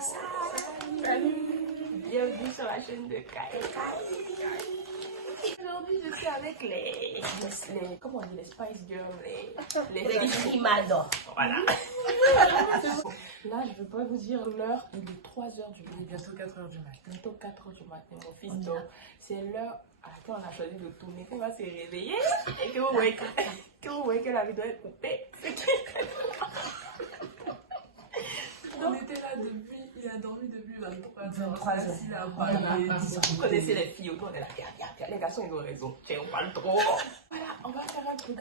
Salut. Bienvenue sur la chaîne de Kai. Aujourd'hui, je suis avec les comment on dit, les Spice Girls, les filles Mador. Voilà. Là, je ne veux pas vous dire l'heure, il est 3h du matin. Bientôt 4h du matin. Bientôt 4h du matin, mon fils dort. C'est l'heure à laquelle on a choisi de tourner. Quand il va se réveiller et que vous voyez que la vidéo est coupée. On était là depuis, il a dormi depuis 23h. Il a parlé. Vous connaissez les filles autour de la terre. Les garçons, ils ont raison. On parle trop. Voilà, on va faire un petit.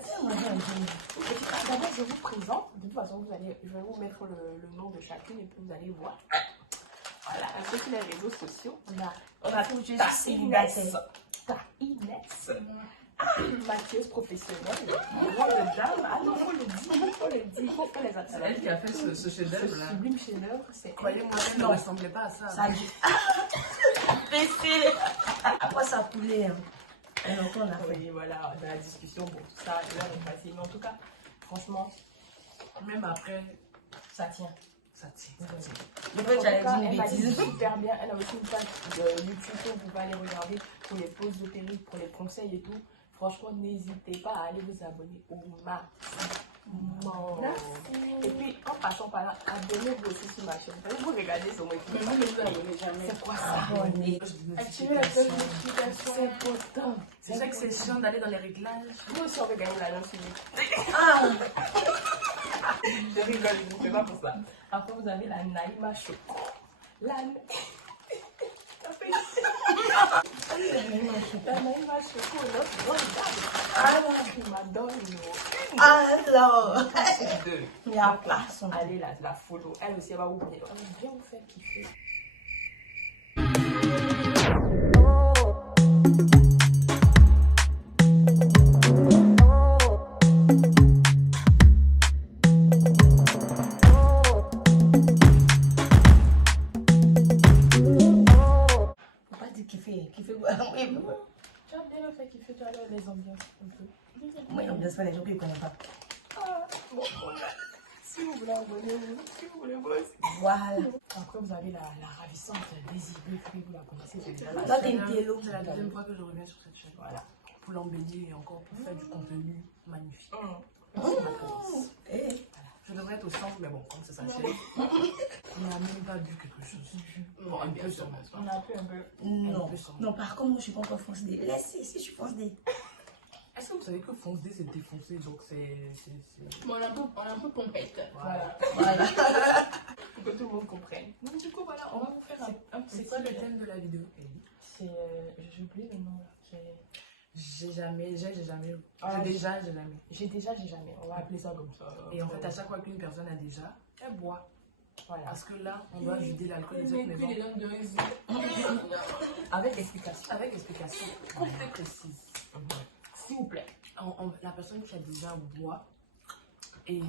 D'abord, je vous présente. De toute façon, je vais vous mettre le nom de chacune et puis vous allez voir. Voilà, sur les réseaux sociaux, on a tout juste célibataire. Ta Inès. Mathieuse professionnelle. Roi de dame. Ah non, faut le dire. Faut les attendre. C'est elle qui a fait ce chef-d'œuvre là. Sublime chef-d'œuvre, c'est. Croyez-moi, elle ne ressemblait pas à ça. Après ça coulait. Et donc on a fait. Oui, voilà, dans la discussion, bon, tout ça, là, on est passé. Mais en tout cas, franchement, Même après, ça tient. ça tient. En fait, j'allais dire une Elle m'a dit bêtise. super bien. Elle a aussi une page de YouTube que vous pouvez aller regarder pour les pauses de péri, pour les conseils et tout. Franchement, n'hésitez pas à aller vous abonner au maximum. Et puis, en passant par là, abonnez-vous aussi sur ma chaîne. Vous regardez sur mon YouTube. Mais vous ne vous abonnez jamais. C'est quoi ça? Abonnez. Activez la cloche de notification. C'est important. C'est vrai que c'est chiant d'aller dans les réglages. Nous aussi, on veut gagner la lance unique. Ah, Je rigole, je ne fais pas pour ça. Après, vous avez la Naïma Choco. La Naïma Choco, notre grande dame. alors. Qui m'adore, Alors. c'est deux. Il y a place. Allez, la follow. Elle aussi, elle va vous bien vous faire kiffer. Faut pas dire kiffer. Kiffer. Oui, Tu as bien fait kiffer, tu as les ambiances un peu. moi, il y a les gens qui ne connaissent pas. Ah, bon, voilà. Si vous voulez abonner-vous, si vous voulez voir aussi. Voilà. Après, vous avez la ravissante Désirée Free, vous la connaissez, c'est déjà la Toi, t'es une télo. C'est la deuxième fois que je reviens sur cette chaîne. Voilà. Pour l'embellir et encore pour faire du contenu magnifique. Eh, Je devrais être au centre, mais bon, comme c'est sa chaîne, on n'a même pas bu quelque chose. Bon, un peu sûrement. On a pu un peu. non. Non, par contre, moi, je suis pas encore fonce D. Laissez, si je suis fonce D. Est-ce que vous savez que fonce D c'est défoncé, donc c'est. Bon, on a un peu pompette. Voilà. Voilà. Pour que tout le monde comprenne. Donc, du coup, voilà, on va vous faire un petit. C'est quoi le thème de la vidéo? C'est. J'ai oublié le nom là. J'ai jamais. Ah, J'ai jamais. J'ai déjà, j'ai jamais. On va appeler ça comme ça. Et en fait, à chaque fois qu'une personne a déjà, elle boit. Voilà. Parce que là, on doit vider l'alcool de cette Mais puis maison. les hommes de réseau. Avec explication. Avec explication très précise. S'il vous plaît. La personne qui a déjà boit. Et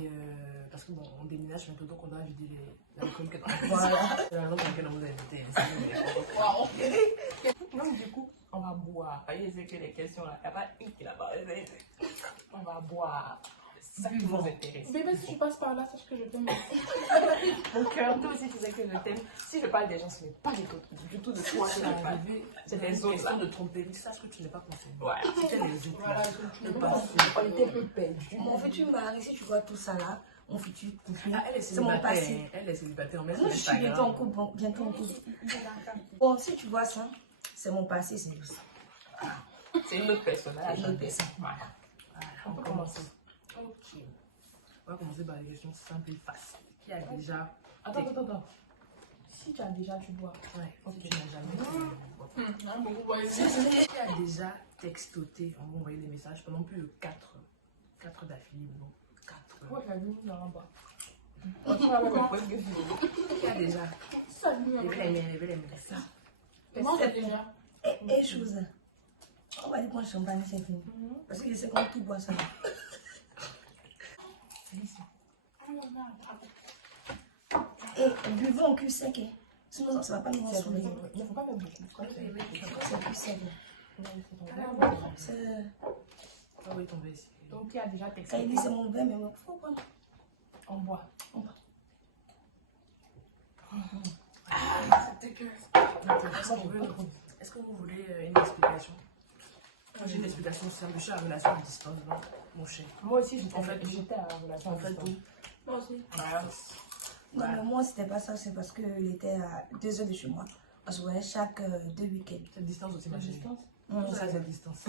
parce que bon, on déménage bientôt, donc on doit vider l'alcool que dans la maison. Voilà. C'est la raison pour laquelle on vous a invité. Donc, du coup, on va boire. Voyez, c'est que les questions là. Il n'y a pas une qui l'a pas. On va boire. C'est ça qui nous intéresse. Bébé, si tu passes par là, sache que je t'aime. Mon cœur, toi aussi, tu sais que je t'aime. Si je parle des gens, ce n'est pas du tout de toi que je parle. C'est des autres. Question de tromper. Sache que tu n'es pas concerné. Voilà. C'était les autres. Voilà, tu n'es pas On était un peu perdus. Mon futur mari, si tu vois tout ça là, mon futur copine, Ah, elle est c'est mon célibataire. passé. Elle est célibataire. Mais Moi, je suis bientôt en couple, bon, bientôt en couple. Bon, si tu vois ça, c'est mon passé, c'est tout ça. C'est une autre personne. C'est une autre personne. Voilà. On peut commencer. Ok. On va commencer par les questions simples et faciles. Qui a déjà. Attends. Si tu as déjà, tu bois. Ouais, si tu n'as jamais. beaucoup boire ici. Qui a déjà textoté, on va envoyer des messages pendant plus de 4 d'affilée. Non, 4. Ouais, la vie, nous n'allons pas. Qui a déjà. Salut, Levez les mains. Ça. moi j'ai déjà. Et chose, on va aller prendre champagne, c'est fini. Parce que je sais qu'on tout boit ça. Et buvons en cul sec, hein. Sinon ça va pas nous ressouler. Il ne faut pas mettre beaucoup. C'est cul sec. C'est... Ah oui, tomber ici. Donc, qui a déjà Quand texté. il dit c'est mon verre, mais moi, faut prendre. On boit. On boit. Est-ce que vous voulez une explication? J'ai une explication simple. Je suis en relation à distance, donc, mon cher. Moi aussi, En fait, j'étais à relation En fait, tout. Moi aussi. Voilà. Non, mais moi, c'était pas ça. C'est parce qu'il était à 2 heures de chez moi. On se voyait chaque 2 week-ends. Cette distance aussi, ma chérie. Mm. Tout ça, c'est distance.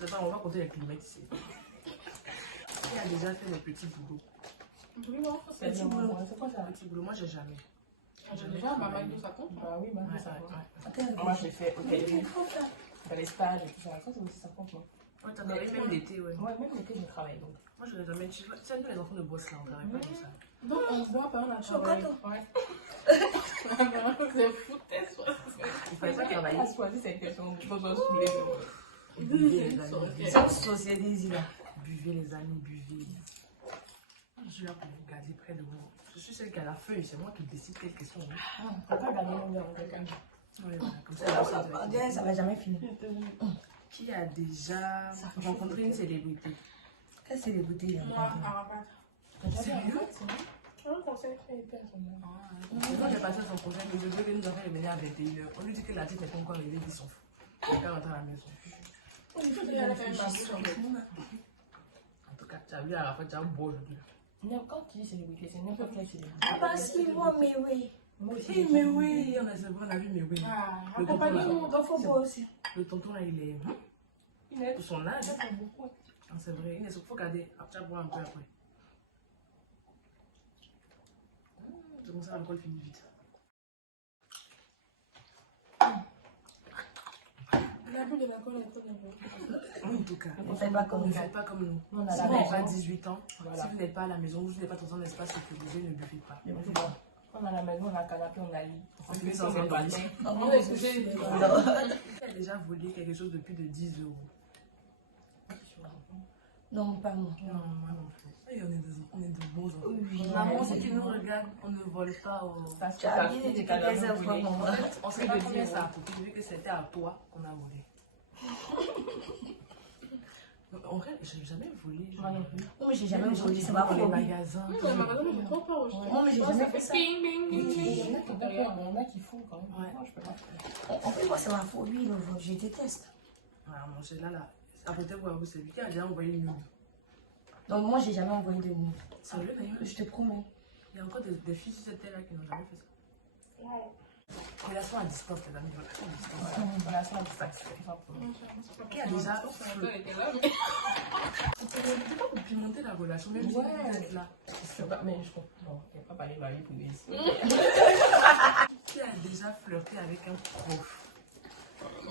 C'est ça, on va compter les kilomètres ici. Qui a déjà fait les petits boulots? Oui, non, c'est Petit boulot. C'est quoi ça? Petits boulots, moi, j'ai jamais. déjà, ma mère ça compte. Bah oui, bah Ouais, ça compte. ouais. Attends, Moi, j'ai fait hôtellerie, dans les stages et tout ça. Ça, c'est aussi ça compte, moi. Ouais, t'en avais même l'été, ouais. Ouais, même l'été, j'ai travaillé, donc. Moi, je n'ai jamais. Tu sais, nous, les enfants de boss, là, on travaille pas comme ça. Donc, on se voit pas, on a Chocolat. travaillé. Ouais. C'est foutaise. Il fallait pas travailler. Pas choisi cette question, faut se saouler. Buvez, les amis. c'est une société ici, là. Buvez, les amis, buvez. Je suis là pour vous garder près de vous. Je suis celle qui a la feuille, c'est moi qui décide quelles questions. On peut pas garder mon verre, quelqu'un. Ouais, voilà, comme ça, On dirait ça va jamais finir. Qui a déjà rencontré une célébrité? Quelle célébrité il y a Moi, rencontré? Arabat. Sérieux? Un conseil fait personnel. Quand j'ai passé son projet, le bébé que nous avons réveillé à 21h, on lui dit que la tête n'est pas encore arrivée, il s'en fout. Il va rentrer à la maison. On dit qu'il y a la même chose. En tout cas, tu as vu à la fois, tu as un beau aujourd'hui. Quand tu dis célébrité, c'est n'importe quelle célébrité. Ah, bah si, moi, mais oui. Moi aussi. Oui, mais oui, on a, c'est vrai, on a vu, mais oui. Ah, Le accompagnez-nous. Il faut pas aussi. Le tonton là, il est. Il est Pour son âge. ça fait beaucoup. Ah, c'est vrai, il faut garder. Tu vas boire un peu après. C'est comme ça, l'alcool finit vite. L'abus de l'alcool est trop nerveux. En tout cas, On fait pas comme ne nous. faites pas comme nous. On a Si la vous n'avez pas maison. 18 ans, Voilà. si vous n'êtes pas à la maison, vous n'êtes pas dans un espace sécurisé, ne buvez pas. Ne buvez pas. On a la maison, on a le canapé, on a le lit. On fait ça ensemble. On est couché. Qui a déjà volé quelque chose de plus de 10 €? Non, pas moi. Non, moi non plus. Et on est de bons enfants. Oui. Maman, si tu nous regardes, on ne vole pas au. Ça, Tu as bien dit que les enfants, En maman. fait, on sait pas combien ça a coûté, vu que c'était à toi qu'on a volé. En vrai, je n'ai jamais volé. Moi non plus. Moi, j'ai jamais volé. C'est ma ma dans les phobie. magasins. Le magasin, j'ai trop peur aussi. Moi, mais j'ai jamais fait ça. Ping, ping, ping, Il y ping. en a qui font, il y en a qui font quand même. Ouais. Moi, je peux pas. En fait, moi, c'est ma phobie, le vol. Je déteste. Voilà, mon cher, là. Arrêtez-vous à vous, c'est lui qui a déjà envoyé une nude. Donc, moi, j'ai jamais envoyé de nude. Sérieux, d'ailleurs? Je te promets. Il y a encore des filles sur cette terre-là qui n'ont jamais fait ça. Wow. Relation à distance, les amis, relation à distance. Relation à distance, c'est pas pour moi. Qui a déjà C'est pas pour pimenter la relation, même si vous êtes là. Je sais pas, mais je comprends. Bon, il n'y a pas parlé de ma vie privée ici. Qui a déjà flirté avec un prof?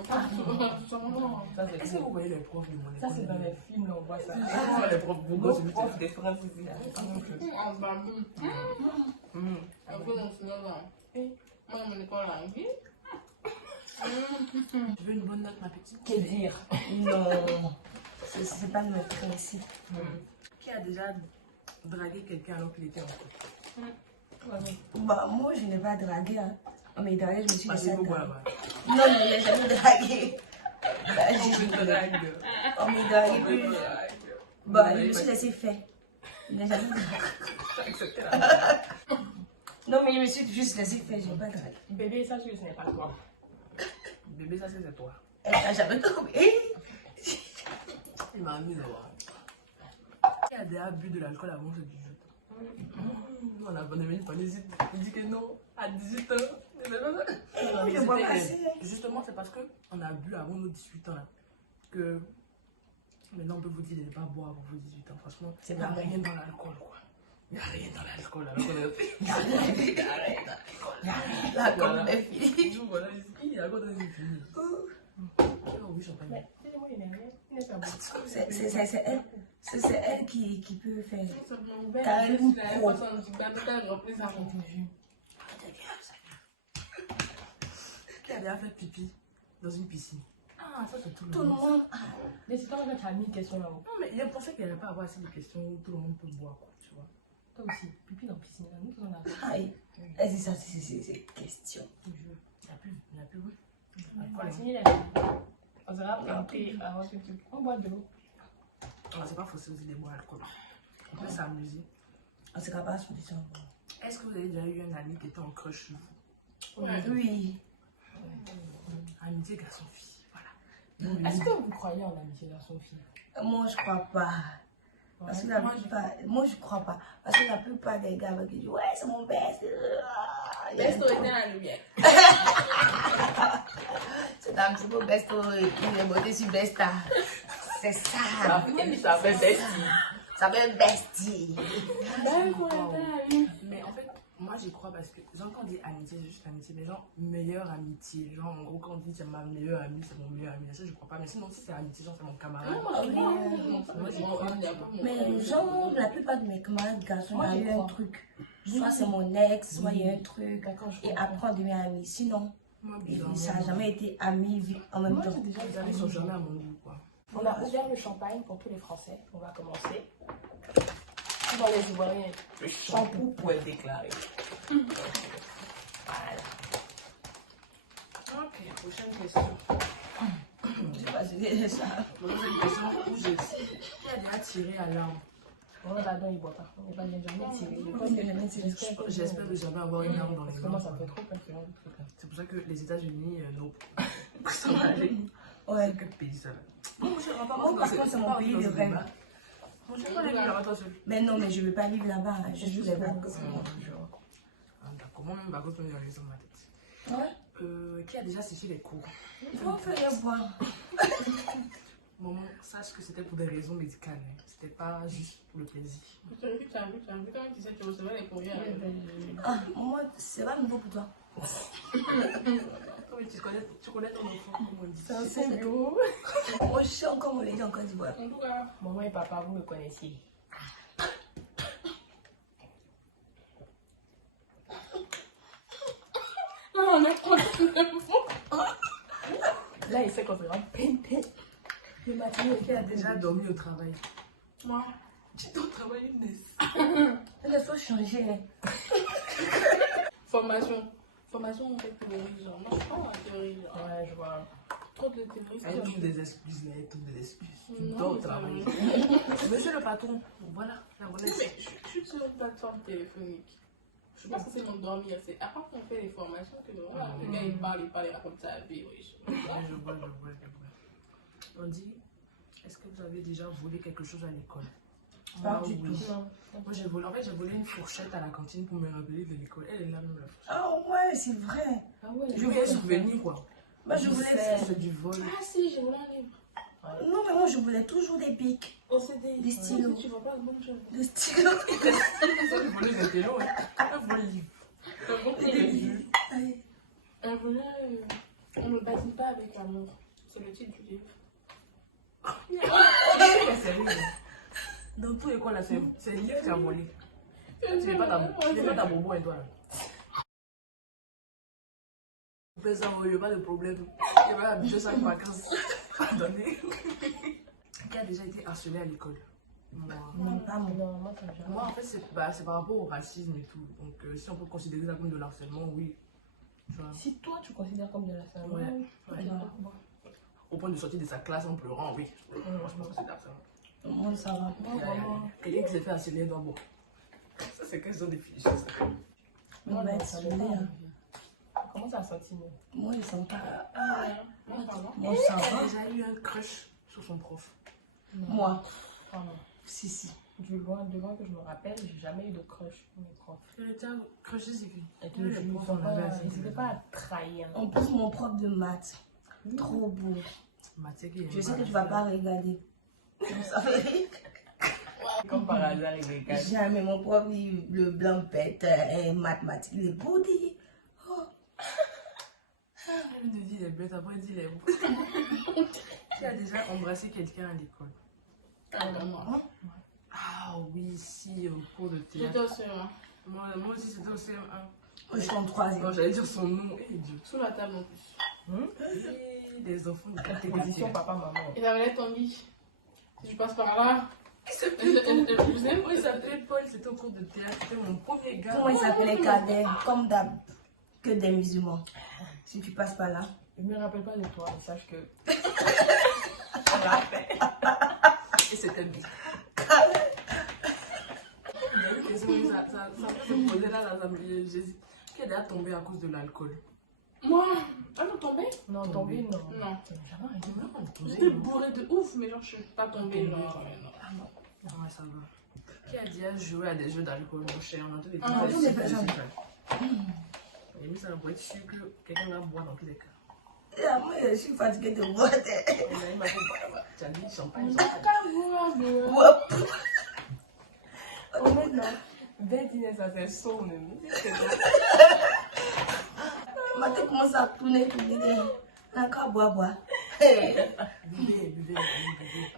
Ça, c'est Est-ce que vous voyez les profs de mon école? Ça, c'est dans les films, on voit ça. Ah, les profs Nos beaux gosses, profs de France, ici, là, c'est pas non plus. En bambou. Un peu mon signal là. Moi, mon école là. Tu veux une bonne note, ma petite? Que dire? Non. C'est pas notre principe. Qui a déjà dragué quelqu'un alors qu'il était en couple? Bah, moi, je n'ai pas dragué. Hein. On m'a dragué, je me suis laissée Passez-vous boire draguer. là-bas. Non, non, il n'a jamais dragué. Bah, Je drague. on m'a dragué. Puis, bah, je me suis laissé faire. Il n'a jamais dragué. Non, mais je me suis juste laissé faire, je n'ai pas dragué. Bébé, ça, ce n'est pas toi. Bébé, ça c'est toi. Elle n'a jamais trouvé. Il m'a mis là-bas. Qui a déjà bu de l'alcool avant ses 18 ans? On a venu pas hésite. Il dit que non, à 18 ans. Je bois pas assez. Justement, c'est parce qu'on a bu avant nos 18 ans là, que maintenant on peut vous dire de ne pas boire avant vos 18 ans. Franchement, C'est il n'y a pas rien dans l'alcool quoi. Il n'y a rien dans l'alcool. Il n'y a rien dans l'alcool. Là, comme les filles. Nous voilà ici. Il y a quoi dans les filles? Oui, champagne. Mais, dis-moi, il n'est rien. Il n'est pas bon. C'est elle qui peut faire. C'est mon père. Calme, Il a pro. 70 repris sa route. Qui a déjà fait pipi dans une piscine? Ah, ça c'est tout le Tout le monde. monde. Mais c'est pas vrai que tu as mis une question là-haut. Non, mais il pensait qu'il n'y allait pas avoir assez de questions où tout le monde peut boire, quoi, tu vois. Toi aussi, pipi dans la piscine, là, nous, on a fait. Aïe. C'est ça, c'est question. Il n'y a plus, oui. On va signer la on sera après avant que tu. On boit de l'eau. On ne s'est pas forcé aussi des mots alcool. On peut s'amuser. On se capable de ça. Est-ce que vous avez déjà eu un ami qui était en crush sur vous? Oui. Amitié garçon-fille, voilà. Est-ce que vous croyez en amitié garçon-fille? Moi, je crois pas. Parce que la plupart, moi, je crois pas. Parce que la plupart des gars qui disent, ouais, c'est mon best. Best aurait été la lumière. C'est un petit peu best, il est monté sur besta. C'est ça. Ça fait bestie. Ça fait bestie. Mais en fait, moi j'y crois parce que, genre, quand on dit amitié, c'est juste amitié, mais genre, meilleure amitié. Genre, en gros, quand on dit c'est ma meilleure amie, c'est mon meilleur ami, ça je crois pas. Mais sinon, si c'est amitié, genre, c'est mon camarade. Moi, j'y crois. Mais genre, la plupart de mes camarades garçons, Moi, il y a j'y eu un crois. truc. Soit c'est mon ex, soit il y a un truc. D'accord, je Et comprends. après, on devient amis. Sinon, Moi, ça n'a jamais été amis en même Moi, temps. j'ai déjà les amis sont jamais à mon goût, quoi. On a ouvert le champagne pour tous les Français. On va commencer. Dans les Ivoiriens, le shampoo pour être déclaré. Voilà. Ok, prochaine question. Je sais pas si c'est ça. Bon, c'est une question où j'ai. Qui a déjà tiré à l'arme? On va là-dedans, il boit pas. On n'est pas bien jamais tiré. Parce que jamais tiré. J'espère que jamais avoir une arme dans les Parce que moi, mains. ça me fait trop peur ce genre de truc. C'est pour ça que les États-Unis, non. Ça va aller. Ouais. C'est quel pays ça là? Moi, par contre, c'est mon pays de rêve. Moi, je vais pas aller vivre là-bas, toi seul. Mais non, mais je ne veux pas vivre là-bas. Je suis les vacances. D'accord, moi-même, par contre, on est dans ma tête. Ouais. Qui a déjà séché les cours? Il faut faire voir. Maman, sache que c'était pour des raisons médicales. Hein. C'était pas juste pour le plaisir. Tu as vu, quand tu sais que tu recevais les courriers. Ah, moi, c'est pas nouveau pour toi. Oui, tu connais ton enfant, comme on dit. C'est un symbio. Moi, je suis encore mon lady en Côte d'Ivoire. En tout cas, Maman et papa, vous me connaissiez. on est content. Là, il sait qu'on se rend pété. Le matin, Qui a déjà dormi au travail? Moi, Tu dois travailler une naisse. laisse-toi changer. formation, on fait théorie, genre. Moi, je crois en la théorie, genre. Ouais, je vois. Trop de théorie, Elle trouve des excuses, là, elle trouve des excuses. Tu Non, dors au ça travail. va. Monsieur le patron, voilà, la bonne Mais je suis sur une plateforme téléphonique. Je pense que c'est mon dormir. C'est après qu'on fait les formations que voilà, le gars il raconte sa vie. Oui. Je vois. On dit, est-ce que vous avez déjà volé quelque chose à l'école? Pas Moi, du oui. tout. Moi, j'ai volé une fourchette à la cantine pour me rappeler de l'école. Elle est là, même la fourchette. Oh, ouais, c'est vrai. Ah ouais, Je voulais souvenir, quoi. Moi, je voulais. C'est du vol. Ah si, j'ai voulu un livre. Non, mais moi, je voulais toujours des pics. Oh, c'est des stylos. Tu vois pas de bonnes choses. Des stylos. C'est du voler des télos, hein. Un vol livre. Allez. Un volet, on ne bâtit pas avec amour. C'est le titre du livre. Sérieux. Dans tous les coins, là, c'est le livre que tu as volé. Tu n'es pas ta bobo et toi, là. Fais ça, il n'y a pas de problème. Il va habituer ça en vacances. Pardonnez. Qui a déjà été harcelé à l'école? Moi. Non, pas moi. Non, moi, ça me gêne. Moi, en fait, c'est par rapport au racisme et tout. Donc, si on peut considérer ça comme de l'harcèlement, oui. Tu vois. Si toi, tu considères comme de la salle, Ouais. bon. Au point de sortir de sa classe en pleurant, oui. Moi, je pense que c'est de l'harcèlement. Moi, ça va. Quelqu'un qui s'est fait harceler, donc bon. Ça, c'est question de définition. ça. On va être ça saoulé, dépend. hein. Comment ça a senti, nous? Moi, ils sont pas. Moi, pardon. Moi, ça Elle a va. déjà eu un crush sur son prof. Moi, Ah non. si. Du loin que je me rappelle, j'ai jamais eu de crush pour mes profs. Elle était crushée, c'est qui? Et Oui, les profs, on avait assez. ils n'étaient pas à trahir. En plus, mon prof de maths, trop beau. Mathieu qui est Je sais que tu vas pas regarder. Vous savez, Comme par hasard, il regarde. jamais mon prof, le blanc bête, mathématiques, il est beau, dit. Elle me dit les bêtes, après elle dit les beaux. Qui a déjà embrassé quelqu'un à l'école? Ah, moi. Ah oui, si, au cours de J'étais théâtre. au CE1. Moi aussi, c'était au CM1. Moi, je suis en troisième. Non, j'allais dire son nom. Eh, Dieu. Sous la table en plus. Et des enfants de Position papa, maman. Il avait ton lit. Si je passe par là. Vous savez comment il s'appelait Paul? C'était au cours de théâtre. C'était mon premier gars. Comment il s'appelait Cadet, comme d'hab, que des musulmans. Si tu passes par là. Je me rappelle pas de toi, mais sache que. Et c'était lui. Ça me posait là, ça me disait, Qui est déjà tombé à cause de l'alcool? Moi, ah non, tombé? Non, tombé, non. Non. Jamais arrêté. J'étais bourrée de ouf, mais genre, je suis pas tombée. Genre, non. Ah non. Ouais, ça va. Qui a déjà joué à des jeux d'alcool, mon cher? On a tous les Ah, petits toutes les personnes. Et oui, ça va être sûr que quelqu'un va boire dans tous les cas. Ah, moi, je suis fatiguée de boire. On a eu ma compagne. Tu as dit champagne. Honnêtement, bête Inès, ça fait son, mais c'est bon. Matin commence à tourner. Encore boire. Buvez, buvez.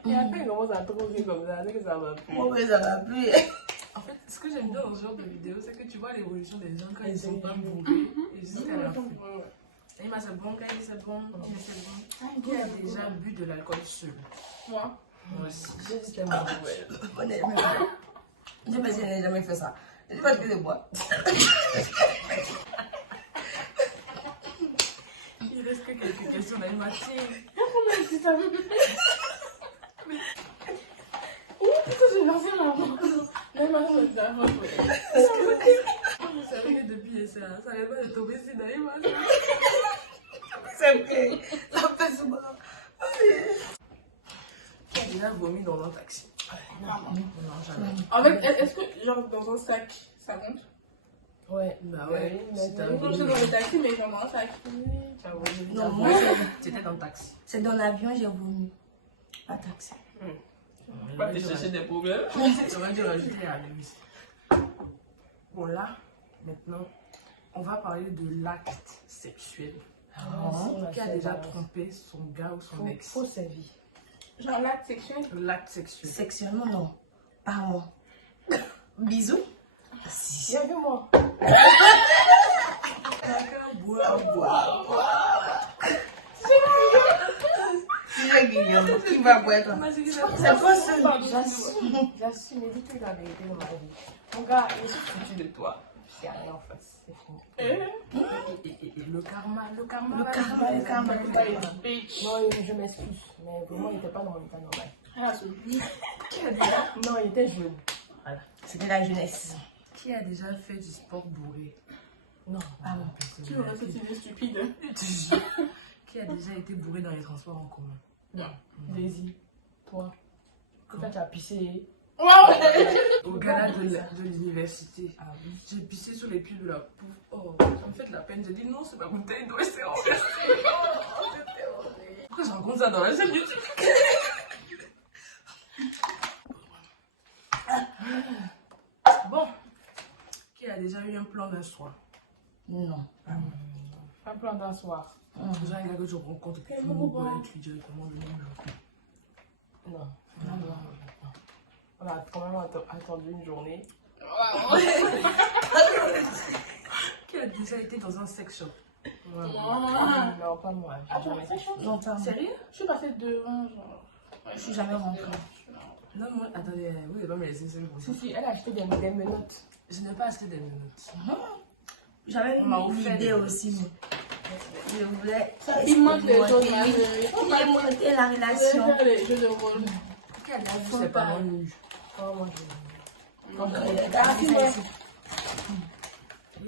Et après, il commence à trouver comme ça, c'est que ça va plus. Moi, ça va plus. En fait, ce que j'aime bien dans ce genre de vidéo, c'est que tu vois l'évolution des gens quand ils sont pas bourrés et jusqu'à la fin. Emma, c'est bon, Kaïli, c'est bon, Inès, c'est bon. Qui a déjà bu de l'alcool seul? Moi. Moi aussi. J'ai dit que moi, Je pense que je n'ai jamais fait ça. Je suis fatiguée de boire. Il reste que quelques questions dans Emma. C'est ça. Pourquoi j'ai lancé ma main? Même ma soeur, Je savais que depuis, ça n'allait pas de tomber ici dans Emma. C'est vrai. Ça fait souvent. Qui a déjà vomi dans un taxi? Non, jamais. En fait, est-ce que, genre, dans un sac, ça compte? Ouais, bah ouais. Si t'as Je suis dans le taxi, mais genre dans un sac. Non, moi, C'était dans le taxi. c'est dans l'avion, j'ai vomi. Pas taxi. pas aller chercher des problèmes. J'aurais dû rajouter à lui. Bon, là, maintenant, on va parler de l'acte sexuel. Qui a déjà trompé son gars ou son ex? Faux sa vie. Genre l'acte sexuel. L'acte sexuel. Sexuellement, non. Pas moi. Bisous. Si. Viens, moi. C'est Guillaume qui va boire comme ça. C'est pas seul. J'assume, mais dis toute la vérité dans ma vie. Mon gars, je suis foutu de toi. Il n'y a rien en face, c'est fini. Et le karma. Le karma. Bitch. Non, je m'excuse, mais vraiment, il n'était pas dans l'état normal. Ah, c'est Qui a dit ça? Non, il était jeune. C'était la jeunesse. Qui a déjà fait du sport bourré? Non. Ah bon. Tu me répètes, c'est stupide. Qui a déjà été bourré dans les transports en commun? Non. Daisy, toi. Quand tu as pissé. Au gala de l'université. Ah oui. J'ai pissé sur les pieds de la pauvre. Oh, ça me fait de la peine. J'ai dit non, c'est ma bouteille d'eau, c'est horrible. Pourquoi je raconte ça dans la chaîne YouTube? Bon. Qui a déjà eu un plan d'un soir? Non. Un plan d'un soir. Déjà un gars que je rencontre et puis je me vois avec lui directement le nom. Non. On a quand même attendu une journée. Qui a déjà été dans un sex shop? Non, pas moi. J'ai jamais fait. Non, pas moi. Sérieux? Je suis passée devant, genre. Je suis jamais rentrée. Non, moi, attendez, vous n'avez pas me laisser seule pour ça. Si, elle a acheté des menottes. Je n'ai pas acheté des menottes. J'avais On m'a une offert idée des- aussi, mais je voulais Ça pimente les choses, ma expérimenter chérie. monter la Je vais relation. faire les jeux de rôle. Qui a déjà vu ses parents nus? Oh, moi,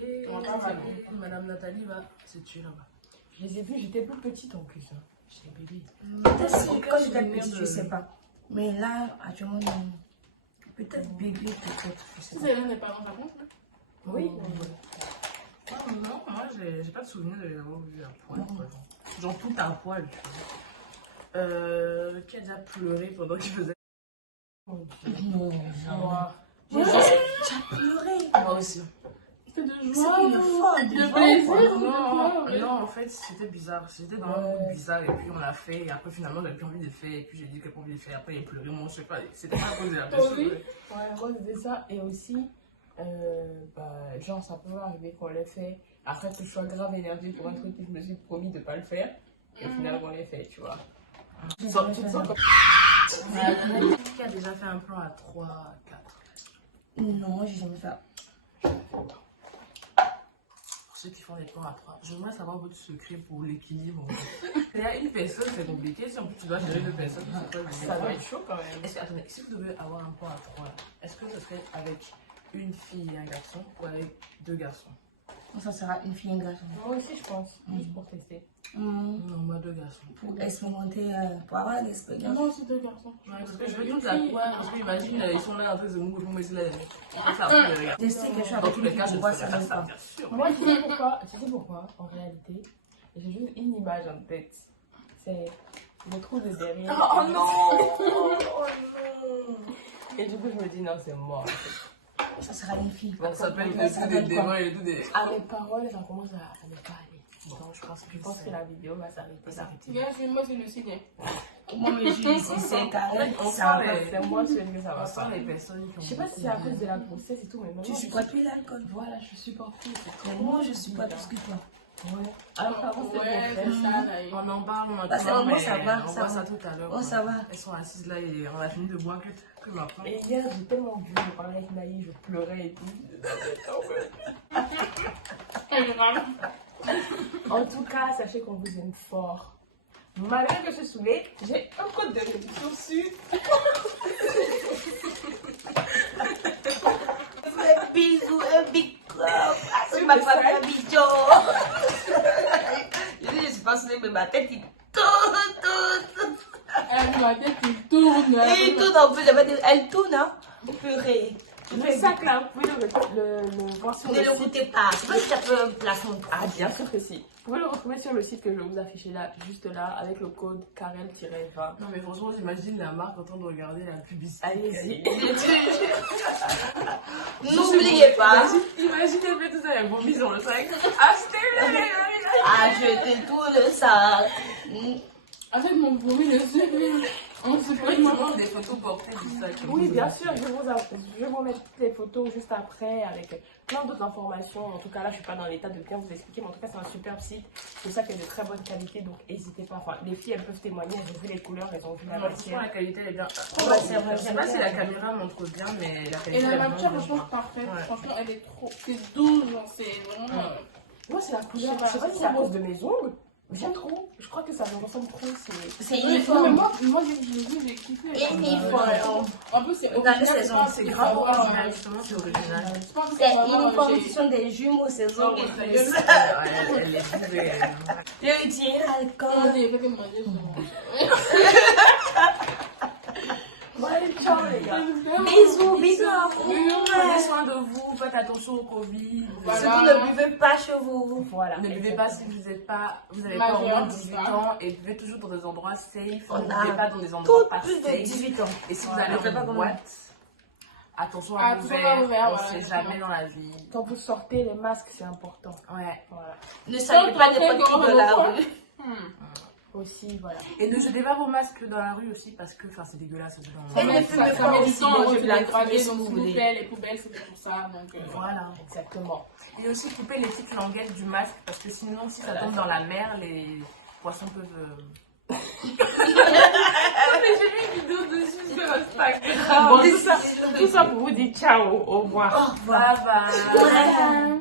Et On va pas Madame Nathalie va se tuer là-bas. je les ai vus, j'étais plus petite en plus. Hein. J'étais bébé. Peut-être quand j'étais petite, je sais pas. Mais là, actuellement, non. Peut-être bébé, peut-être. Je sais Si pas. c'est l'un des parents, ça compte? Oui. Non, moi j'ai pas de souvenir de les avoir vus à poil. Quoi. Genre tout à poil. Tu vois. Qui a déjà pleuré pendant qu'il faisait. Mon Dieu. Non, Moi. j'ai pleuré. Moi aussi. C'est de C'est joie. une folle. De plaisir. Non, en fait c'était bizarre. C'était dans un mood bizarre et puis on l'a fait. Et après finalement j'avais plus envie de le faire. Et puis j'ai dit que j'ai pas envie de le faire. Après il a pleuré. Moi je sais pas. C'était pas à cause de la personne. Oui. Ouais, moi c'était ça. Et aussi, genre, ça peut arriver qu'on l'ait fait. Après que je sois grave énervée pour un truc que je me suis promis de pas le faire. Et finalement, on l'a fait, tu vois. J'ai Sans jamais tout fait ça. ça. Qui a déjà fait un plan à 3, 4? Non, j'ai jamais fait ça. Pour ceux qui font des plans à 3, j'aimerais savoir votre secret pour l'équilibre. Il y a une personne, c'est compliqué. Si en plus tu dois gérer deux personnes, c'est pas Ça doit être chaud quand même. Est-ce que, attendez, si vous devez avoir un plan à 3, est-ce que ce serait avec une fille et un garçon ou avec deux garçons? Ça sera une fille et un garçon. Moi aussi, je pense. Juste pour tester. Non, moi, 2 garçons. Pour expérimenter, pour avoir l'expérience. Non, c'est 2 garçons. Ouais, parce que je veux toute la quoi. Parce que imagine, ils sont là en train de mou, ils sont là. Ça, après, regarde. Tester quelque chose Dans avec tous les une cas, fille, je pour ne voir si ferai pas ça ça, va. bien sûr. Moi, tu sais pourquoi, en réalité, j'ai juste une image en tête. C'est le trou de derrière. Oh non! Oh non! Et du coup, je me dis, non, c'est mort. Ça sera une fille. Ça s'appelle Ça s'appelle des quoi? vols et tout des. À mes paroles, ça commence à ne pas aller. Donc, je pense que la vidéo va s'arrêter là. Regarde, moi, c'est le signe. Moi, me juge si c'est carré, On ça va sent pas. les- C'est moi celui que ça On va sent pas. les personnes qui ont. Je sais pas si c'est à cause de la grossesse et tout, mais maintenant. Tu supportes plus l'alcool. Voilà, je supporte plus. Mais moi, je supporte plus que toi. Ouais. Alors qu'avant, c'était Ouais, mon c'est frère. ça, là. On en parle maintenant. Parce que maman, mais ça va, On ça voit va. ça tout à l'heure. Oh, ça va. Elles sont assises là et on a fini de boire que maintenant. Et hier, j'ai tellement vu, je parlais avec Naï, je pleurais et tout. En tout cas, sachez qu'on vous aime fort. Malgré que je suis saoulée, j'ai un code de réduction sur. Un bisou, un big club. Ah, tu m'as pas fait un bisou. Je suis pas saoulée, mais ma tête, il tourne. Elle a dit ma tête qui tourne. Et il tourne en plus, elle tourne, hein. Purée. Le sac là, vous pouvez le voir sur Ne le le site. goûtez pas. Je sais pas si ça peut un placement. Ah, bien sûr que si. Vous pouvez le retrouver sur le site que je vais vous afficher là, juste là, avec le code Karel-20. Non, mais franchement, j'imagine la marque en train de regarder la publicité. Allez-y. N'oubliez pas. Imagine, elle fait tout ça, elle vomit sur le sac. Achetez-le! Achetez tout le sac. En fait, mon vomi dessus, on se Oui, fait ils montrent des photos portées du sac. Oui, bien sûr, je vais vous mettre toutes les photos juste après avec plein d'autres informations. En tout cas, là, je suis pas dans l'état de bien vous expliquer, mais en tout cas, c'est un superbe site. C'est ça qui est de très bonne qualité, donc n'hésitez pas. Enfin, les filles, elles peuvent témoigner, elles ont vu les couleurs, elles ont vu la Non, franchement, matière. la qualité, elle est bien. Ouais, c'est vrai, Je sais pas si la caméra montre bien, mais la qualité. Et la elle est matière, bien. franchement, parfaite. Ouais. Franchement, elle est trop. C'est doux, genre, c'est vraiment. Moi, c'est la couleur. Je sais Je sais pas, pas si c'est à cause de mes ongles. J'aime trop. Je crois que ça me ressemble trop. C'est Oui, mais uniforme. moi j'ai vu, j'ai kiffé. Uniforme. En plus, c'est Regardez original, ces je pense ongles, que C'est ça grave va avoir, original, justement, c'est original. je pense que C'est ça va avoir, uniforme. Ce sont des jumeaux, ces ongles. Elle est bourrée. Je dirais Comment alcool. dire, il faut que manger sur Ouais, ciao les gars. Bisous, bisous à vous. Prenez soin de vous, faites attention au Covid. Voilà. Surtout ne buvez pas chez vous. Voilà. Ne buvez pas si vous n'avez pas au moins 18 Majeur, ans et buvez toujours dans des endroits safe. On Ne a buvez pas dans des endroits Toutes pas plus de safe. 18 ans. Et si vous Voilà. allez Faites pas en comme boîte, attention à Attention à vos vos verres, verres, on voilà, sait exactement. jamais dans la vie. Quand vous sortez, les masques, c'est important. Ouais. Voilà. Ne saluez pas n'importe qui de la rue. Aussi, voilà. Et ne jetez pas vos masques dans la rue aussi parce que c'est dégueulasse. Et ne fumez Ça pas met du aussi. temps Moi, avant je de vais la les graver, fumer si donc vous s'il vous voulez. plaît, les poubelles, c'est pour ça. Donc, Voilà. Exactement. Et aussi couper les petites languettes du masque parce que sinon, si ça tombe dans la mer, les poissons peuvent. Mais j'ai vu une vidéo dessus sur Instagram. Bon, tout ça pour vous dire ciao, au revoir. Au revoir. Bye bye. Ouais.